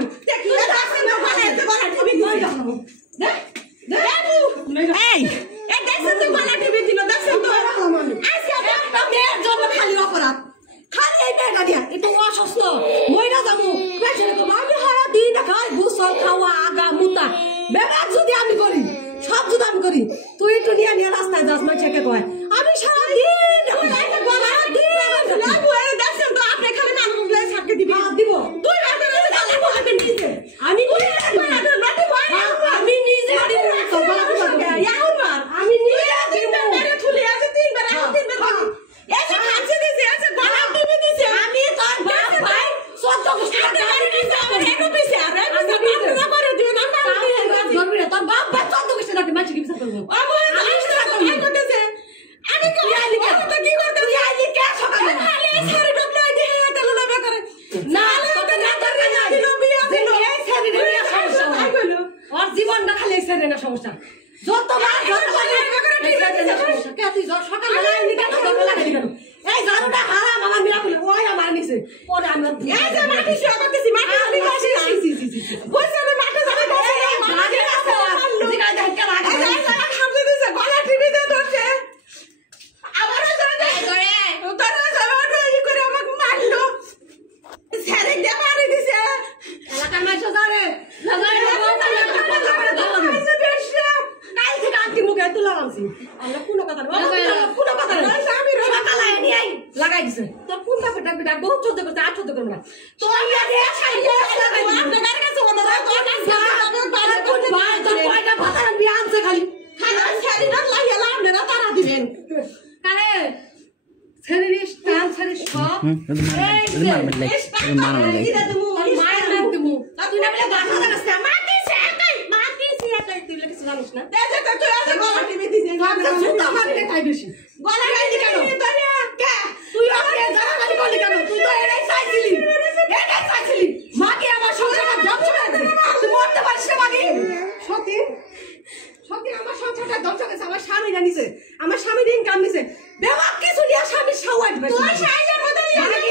লাগানো দেখি দেখছেন তো গলা টিভি দে এই এই দেখছেন তো গলা টিভি দিল দেখছেন তো আজকে একটা মেয়ের জন্য খালি অপরাধ খালি এই মেয়েটা দিয়া একটু অসুস্থ মইরা যাবো পেছনে তো আমি হারা দিন দেখাই গোসল খাওয়া আগা মুতা বেবাক যদি আমি করি সব যদি আমি করি তুই একটু নিয়ে নিয়ে রাস্তায় যাস মানুষকে কয় আমি সারা দিন গলা দিন দেখছেন তো আপনি খালি নাম বলে ছাড়কে দিবি দিব তুই আমি আমি নিজে আমি নিজে থুলে আছে তিনবার তিনবার এসে খাচ্ছে দিছে এসে গলা টিপে দিছে আমি তোর বাপ ভাই সত্য কথা একটু পিছে আরে না করে দিও না ধরবি না তোর বাপ ভাই সত্য কথা নাকি মাছি কি বিচার করব আমি করতেছে আমি কি আইলিকা তো কি করতে আইলিকা সকালে খালি সারি ডবলে দিয়ে এটা লড়া করে না তোকে না দরকার না দিল বিয়া দিল এই সারি নিয়ে সমস্যা হয় ওর জীবনটা খালি সারি না সমস্যা যতবার কে তুই সকালে লাইনি কেন দরকার লাগাই কেন এই জারুটা হারাম আমার মিলা বলে ওই আমার নিছে পরে আমি এই যে মাটি শুয়া করতেছি মাটি আমি কাছে কইছে আমি মাটি যাবে মাটি আছে জিগা দেখ কে লাগা এই জায়গা খামতে দিছে গলা টিভি দে ধরছে আবার ধরে তোর জারুটা ই করে আমাকে মারলো সেরে দে মারি দিছে এলাকার মাছ ধরে লাগাই কাল থেকে আন্টি মুখে তুলা আনছি আমরা কোনো কথা না কোনো কথা না আমি সকালে নিয়ে আই লাগাই দিছে তোর কোনটা ফটা বিটা বহুত চোদ্দ করতে 8 চোদ্দ করব না তো আমি আগে খাইলে লাগাই আপনার কাছে বন্ধ তোর তোর কয়টা ভাতা আমি আনছে খালি খানা ছাড়ি না লাগিয়ে লামনে না তারা দিবেন কারে ছেড়ে স্টান ছেড়ে সব মায়ের নাম দিমু তুই না বলে বাসা রাস্তা মাটি সে একাই তুই কিছু জানিস না দেখে তো তুই আছে গলা টিভি দিছিস সুতা মারতে খাই বেশি গলা গাইলি কেন কে তুই আমাকে জানালি বলি কেন তুই তো এটাই চাইছিলি মাকে আমার সংসারটা ধ্বংস করে দিলি তুই মরতে পারিস না মাকে সত্যি আমার সংসারটা ধ্বংস করেছে আমার স্বামী জানিছে আমার স্বামী দিন কাম দিছে বেবাক কিছু নিয়ে স্বামী সাওয়াই দিবে তুই সাইজের বদলে আমি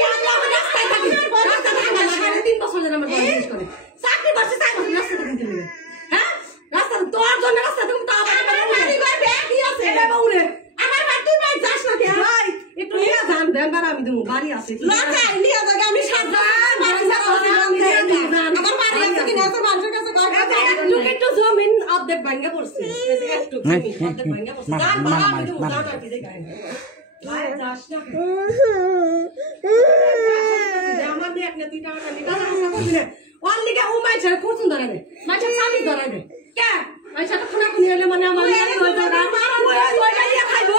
রাস্তায় থাকি রাস্তা ভাঙা 3.5 বছর ধরে আমার জিনিস করে চাকরি করছে 4 বছর রাস্তা থাকি দিবে হ্যাঁ রাস্তা তোর জন্য রাস্তা তুমি তো আমার বাড়ি ঘর ব্যাগই আছে এটা বাউরে আমার বাড়ি তুই ভাই যাস না কেন ভাই একটু নিয়ে যান দেনবার আমি দেবো বাড়ি আছে লজ্জা নিয়ে যাবে আমি সাবধান বাড়ি যাব আমার বাড়ি আছে কি না তোর মানুষের কাছে কয় একটু জমিন অর্ধেক ভাঙা পড়ছে একটু জমিন অর্ধেক ভাঙা পড়ছে দান বাড়া আমি দেবো দান আর কি দেখাই লাই যাস না আমার দেখ না তুই টাকা নিয়ে দাঁড়া করবি না অনলিকে ও মাইছার খুঁজুন ধরে নে মাইছার স্বামী ধরে নে কে মাইছার তো খানা কোনি হলে মানে আমার ওইটা নিয়ে খাইবো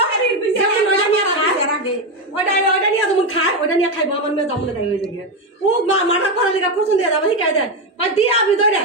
যেমন ওইটা নিয়ে খায় আগে ওইটা নিয়ে যেমন খায় ওইটা নিয়ে খাইবো আমার মেয়ে জমলে তাই হয়ে যায় ও মাথা করা লেখা খুঁজুন দিয়ে যাবে শিখাই দেয় দিয়া আবি ধরে